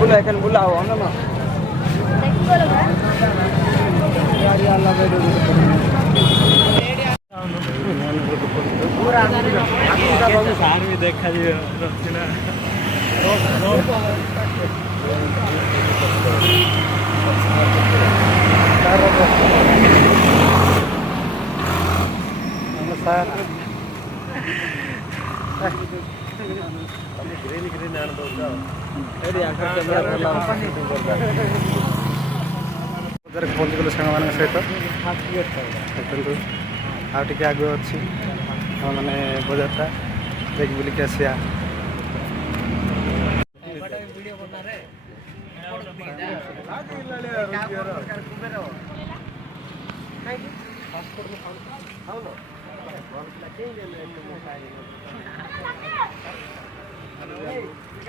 बुला एखन बुलाओ हम ना सार भी देखा पहुँचगलु सांग मान सहित देखु आगे आगे अच्छी मैंने बजारटा देख बुलिक आसिया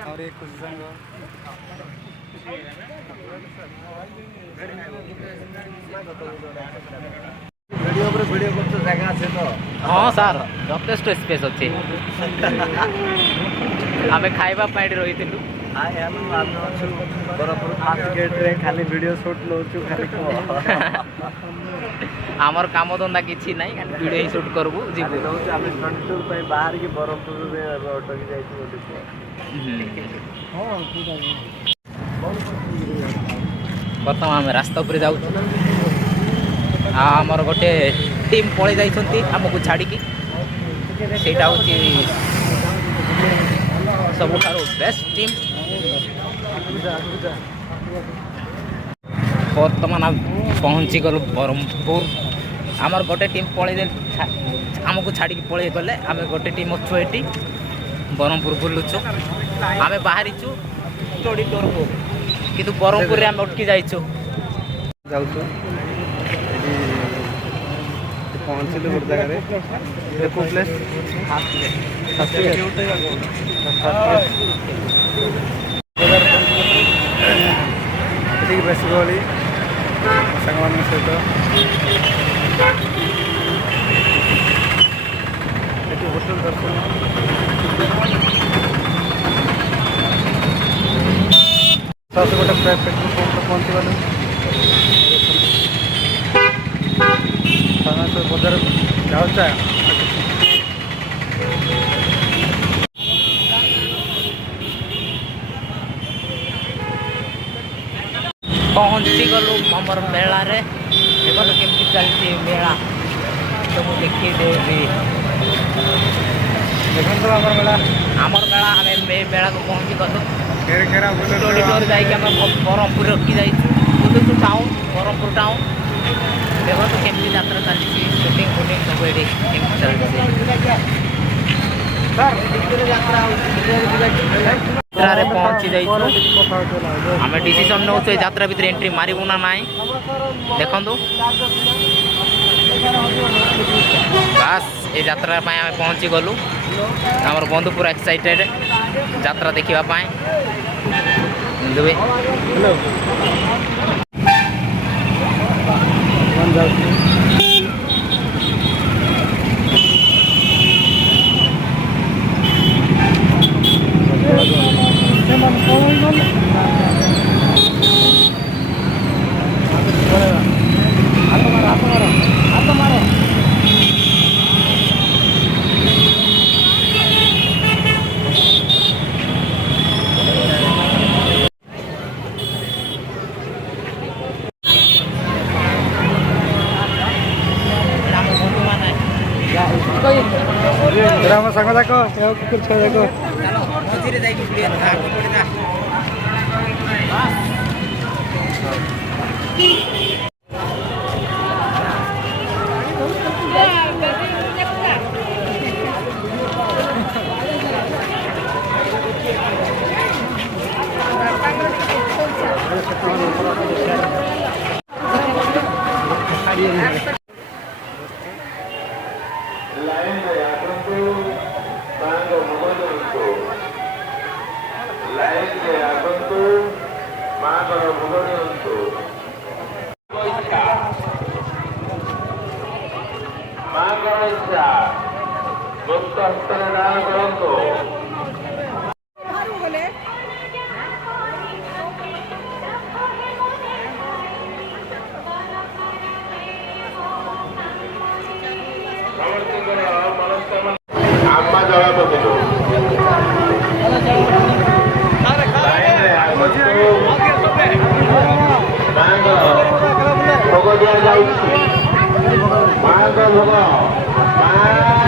और एक कुछ संग वीडियो करते जगह से तो हाँ सर यथेष्ट स्पेस अच्छे आम खाइबा रही बरपुर फास्ट गेट रे खाली वीडियो शूट लोचु खाली आमर काम धंदा किसी ना वीडियो ही शूट करबू जीवु आम स्टडी टूर पे बाहर की बरपुर रे अटकी जाई बर्तमान आम रास्ता पर जाऊ आमर गोटे टीम पलि जाइछंती आमको छाड़िकी सेटा होची सबुठारो बेस्ट टीम बर्तमान पहुँची गलु ब्रह्मपुर आमर गोटे टीम पलि आमको छाड़िकी पलि गले आम गोटे टीम अच्छु ये ब्रह्मपुर बुलुचु आम बाहरीचु स्टडी टूर को किंतु ब्रह्मपुर रे आम अटकी जाइछु जाउछु पहुँचलु गोटे जगह प्लेस बेस गली सांग सहित होटल दर्शन गोटे पेट्रोल पंप पहुँची गलु बजार जाऊचा पहुँची गलु आमर मेला रे देखो केमती चलती मेला तो मुझे देखी देवी देखो तो आमर मेला आम मेला को पहुँची गलु घेरा स्टडी टूर जाइए ब्रह्मपुर रखी जाइए बुलुचु टाउन ब्रह्मपुर टाउन देखो तो केमती यात्रा चलती शूटिंग फुटिंग सब ये चलती यात्रा पहुँची जाइए आम डिसीजन नौ यात्रा भितर एंट्री मारू ना ना देखु बास ये यात्रा आम पहुँची गलु आमर बंधु पूरा एक्साइटेड यात्रा देखापी सांग जाक कुकुर छुआ जाक ମୁକ୍ତ ହସ୍ତରେ ଦାନ କରନ୍ତୁ। ସମସ୍ତଙ୍କର ମନସ୍କାମନା ଆମ୍ମା ଜଳାପତିରୁ ମାଙ୍କର ଭୋଗ ଦିଆଯାଉଛି। ମାଙ୍କ ଭୋଗ ମା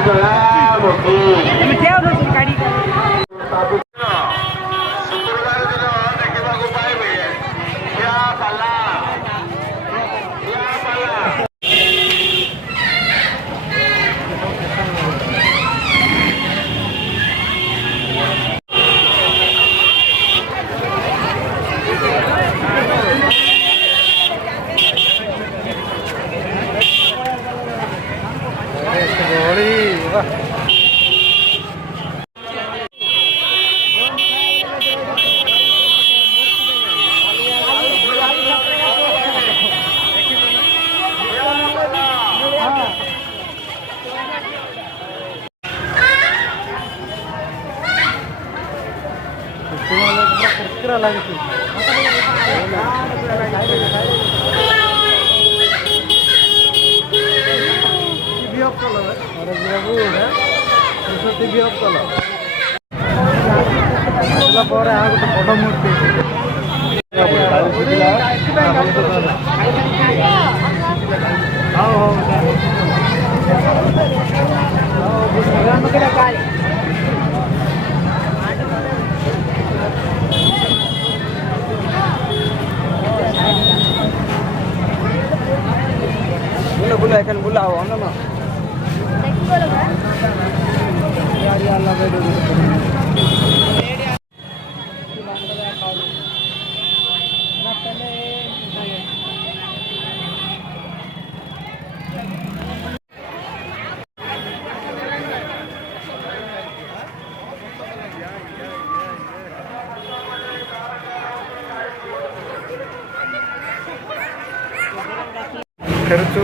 ଜଳାପତି। ଶୁକ୍ରବାର ଦିନ ଦେଖିବାକୁ ପାଇବେ ଖିଆ ପାଲା। ଲାଗୁଛି ପରେ ଆଉ ଗୋଟେ ବଡ଼ ମୂର୍ତ୍ତି বুলা এখানে বুলাও আমরা না ଖେଳୁଛୁ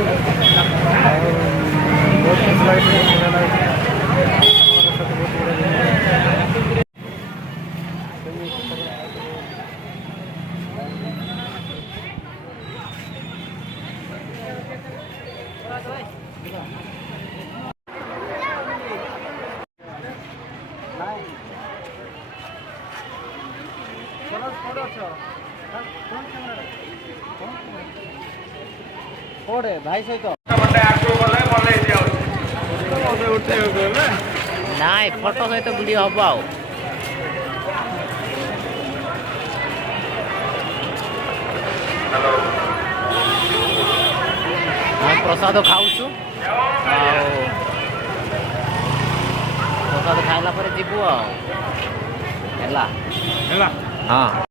ଆଉ ବହୁତ ଖୁସି ଲାଗୁଛି ମଜା ଲାଗୁଛି ଭାଇ ସହିତ ନାଇଁ ଫଟୋ ସହିତ ଭିଡ଼ିଓ ହବ ଆଉ ଆମେ ପ୍ରସାଦ ଖାଉଛୁ ଆଉ ପ୍ରସାଦ ଖାଇଲା ପରେ ଯିବୁ ଆଉ ହେଲା ହଁ।